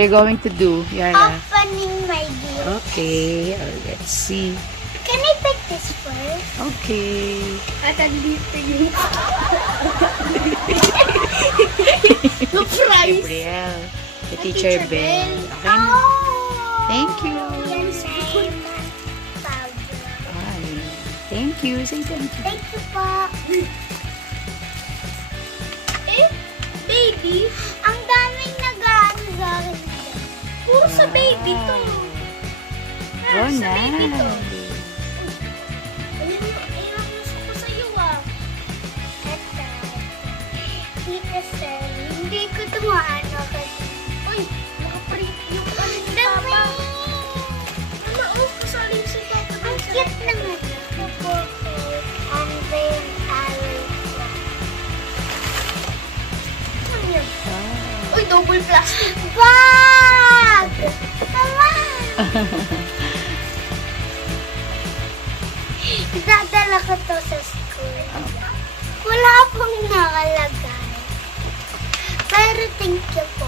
are you going to do, Yarrah? Opening my gift. Okay, let's see. Can I pick this first? Okay. At ang lifting. The prize. Gabriel. The teacher bell. Okay. Oh! Thank you. Yan sa powder. Ay, thank you. Say thank you. Thank you po. Baby, ang daming nag-ano sa akin. Puro sa baby to. Oh, Sa baby to. nice. Ayun, ko sa iyo ah. Ito. Tita Sel, hindi ko tumaano kasi. Uy, nakaprint yung ano ni Papa. Namaos ko sa aling si Papa. Ang cute naman. Opo. And then, uy, double plastic bag! Mama! Dadala ko to sa school. Wala pong nakalagay. Pero thank you po.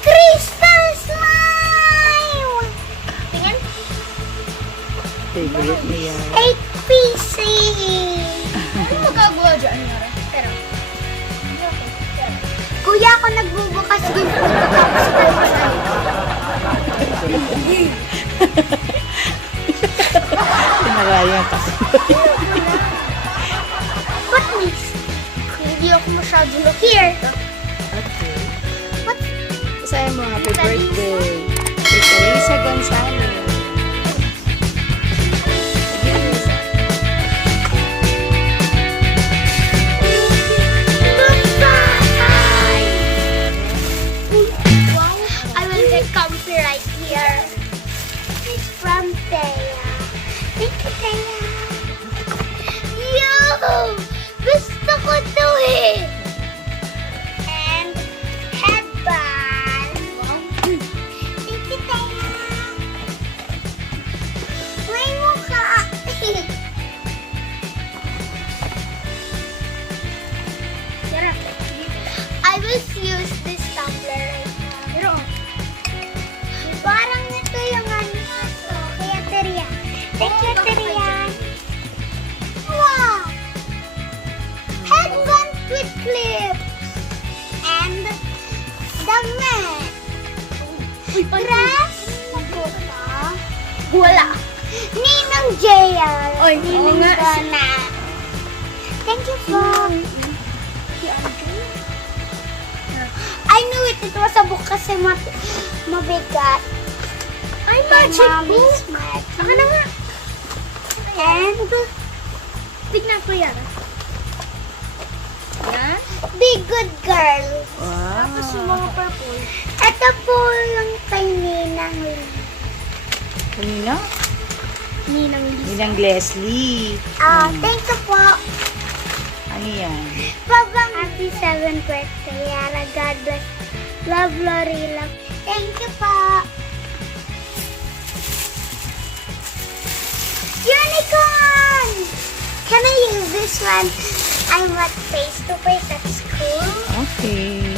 Crystal slime! Tingnan. Favorite niya. 8 pieces! Ano magagawa dyan, Yarrah? Pero, kuya, ako nagbubukas din po. Tapos tayo sa Pinakaya pa. What miss? Hindi ako masyado here. Okay. What? Saya mo, happy birthday. Kay Teresa Gonzalez. I will get comfy right here. It's from Thea. Thank you, Thea. Yo! Gusto ko to eh! And headband. Thank you, Thea. May mukha. I will use this tumbler right now. Pero, parang ito yung ano. Kaya Terian. Thank you, Terian. Wow! Headband with clips. And damit. Dress. Wala. Ninang JR. Oy, Ninang nga. Donna. Thank you po. I knew it. It was a book kasi mabigat. Ay, magic book. Smart. Saka na nga. And Tignan ko, Yarrah. Yan. be good girl. Wow. Tapos yung mga purple. Ito po yung kay Ninang Lee. Kanina? Ninang Lisa. Ninang Leslie. Thank you po. Ano yan? Babang happy 7th birthday, Yarrah. God bless. Love, Lorilla. Thank you po. Unicorn! Can I use this one? I'm at face-to-face at school. Okay.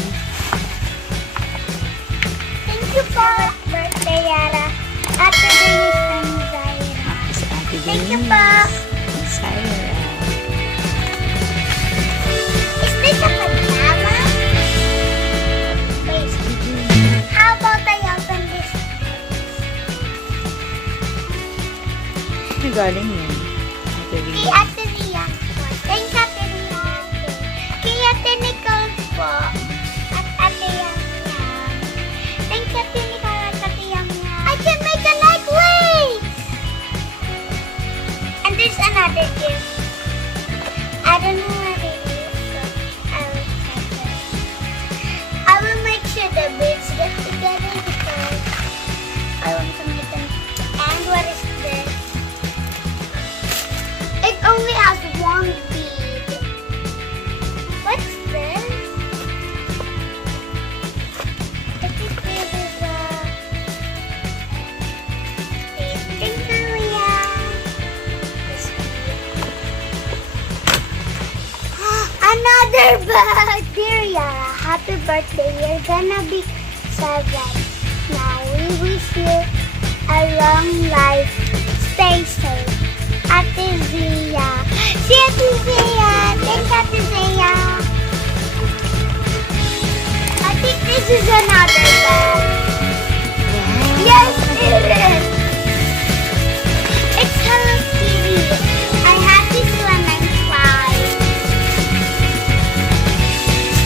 Thank you po. Birthday, Yarrah. Ate Denise and Zaira. Si Ate Thank you Denise. po. And Syra. Is this a pajama? Wait. How about I open this? Ano galing yan? Ate Kay Denise. Ate Rian po. Thank you, Ate Rian. Kay Ate Nicole po. At Ate Yang Yang. Thank you, Ate Nicole at Ate Yang Yang. I can make a necklace! And there's another gift. I don't know what it is, but I will check it. I will make sure the beads get together because I want to make them. And what is this? It only has one bead. What's this? I think this is a Leah. Another bag. Dear Yarrah, happy birthday. You're gonna be 7. Now we wish you a long life. Stay safe. Ate Zia. Si Ate Zia. Thanks, Ate Zia. I think this is another bag. Yes, it is. It's Hello Kitty. I had this when I'm 5.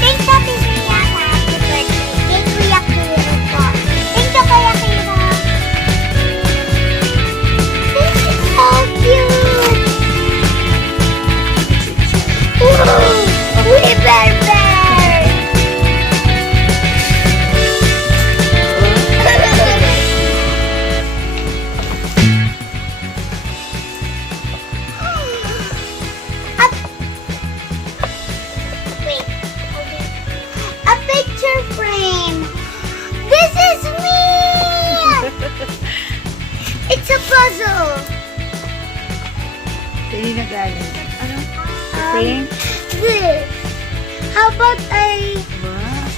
Thanks, Ate Zia. Happy birthday. Kay Kuya Kiro po. Thank you, Kuya Kiro. This is so cute. Ooh, we bear bear. Wait, hold it. A picture frame. This is me. It's a puzzle. Hindi na galing. Ano? Frame? This. How about Wow.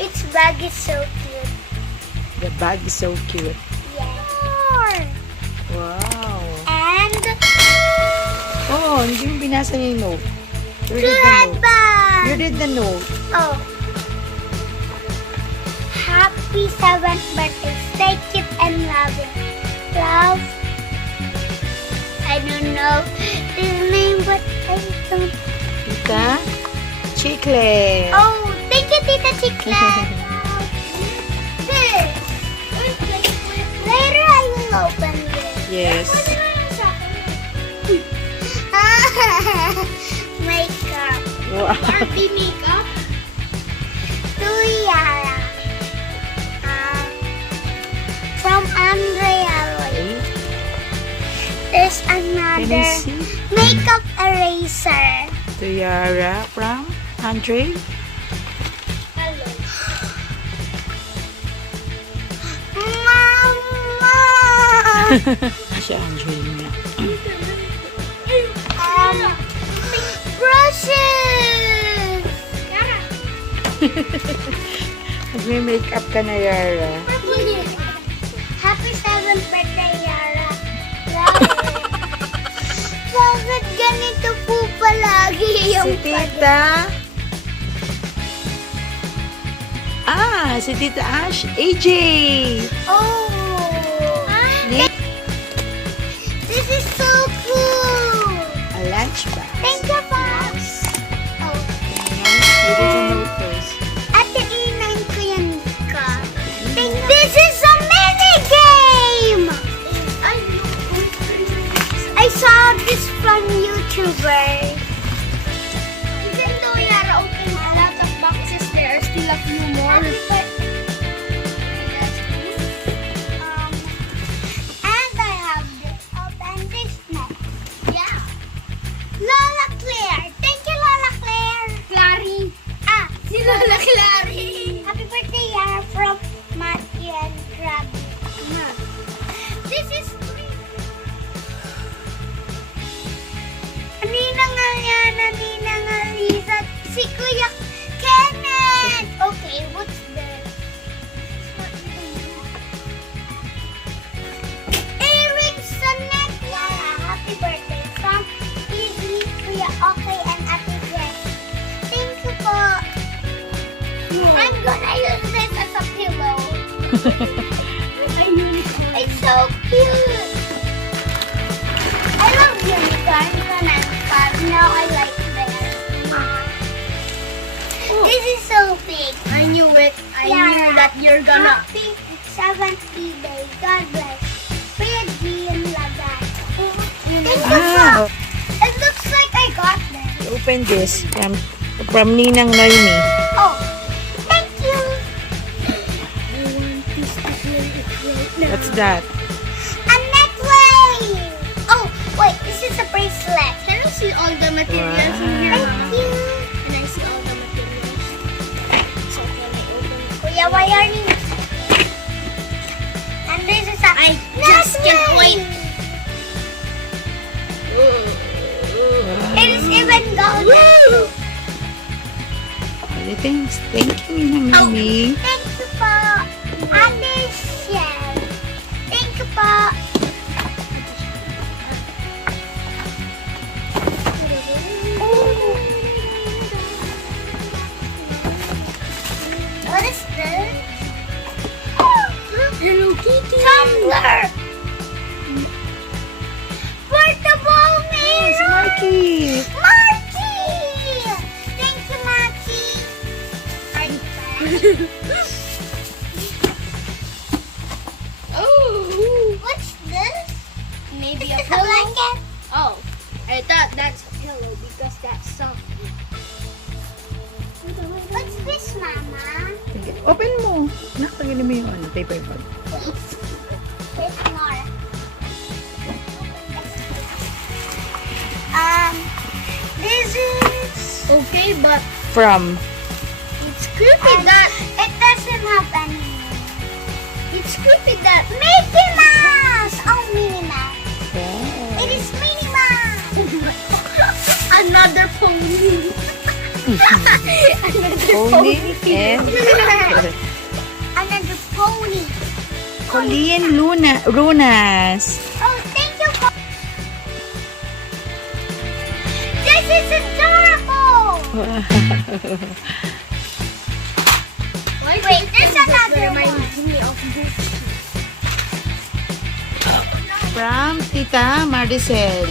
its bag is so cute. The bag is so cute. Yes. Wow. And Oh, hindi mo binasa yung note. You read the glad note. bag. You read the note. Oh. Happy 7th birthday. Stay cute and loving. Love. I don't know his name, but I don't. Tita? Chiclet. Oh, thank you, Tita Chiclet. This. Later I will open this. Yes. Makeup. Wow. Barbie makeup. To Yarrah. From Andrea Lloyd. There's Can another I see? makeup eraser. To Yarrah from Andre. Hello. Mama! Siya Andre niya. Brushes! Nagme-makeup ka na, Yarrah. Happy 7th birthday, Yarrah. Bakit ganito po palagi yung Si Tita. Si Tita Ash. AJ. Oh! Nick. This is so cool! A lunch bag. Thank you, Pops! Oh, You read the note first. Ate Inang ko yan ka. This is a mini game! I saw this from YouTubers. Even though Yarrah opened a lot of boxes, there are still a few more. And I have this. Open this next. Yeah. Lola Claire. Thank you, Lola Claire. Clary. Si Lola Clary. Happy birthday, Yarrah, from Matthew and Krabby. This is Nina nga yan, Nina nga Lisa. Si Kuya Kenneth. Okay, what's this? Earrings sa neck, Yarrah. Happy birthday from Izzy, Kuya Okay, and Ate Jess. Thank you po. I'm gonna use this as a pillow. It's so cute. I love unicorns when I'm 5. Now I like bears. This is so big. I knew it. I knew Yarrah. that you're gonna. Happy 7th day. God bless. Kuya G and Lagay. Thank you po. Ah, It looks like I got this. open this from Ninang Noemi. Oh, thank you. What's that? A necklace. Oh, wait. This is a bracelet. Can I see all the materials in here? Thank you. Can I see all the materials? So can I open it? Kuya, why are you? And this is a I just can't wait. It is even golden. Thanks. Thank you, Mami. Thank you po. Ate Shell. Thank you po. What is this? Hello Kitty. Tumbler. Portable mirror. Marky. Marky. Thank you, Marky. Oh, What's this? maybe Is a this a pillow. blanket? Oh, I thought that's a pillow because that's soft. What's this, Mama? Sige, open mo. Nakatagin mo yung paper bag. There's more. This is. Okay, but From. it's creepy that It doesn't have any. it's creepy that Mickey Mouse! Oh, Minnie Mouse. Yeah. It is Minnie Mouse. another pony. Pony and Another pony. Colleen Runas. Oh, thank you. This is adorable. Why do Wait, you there's think that another reminds me of this? From Tita Maricel.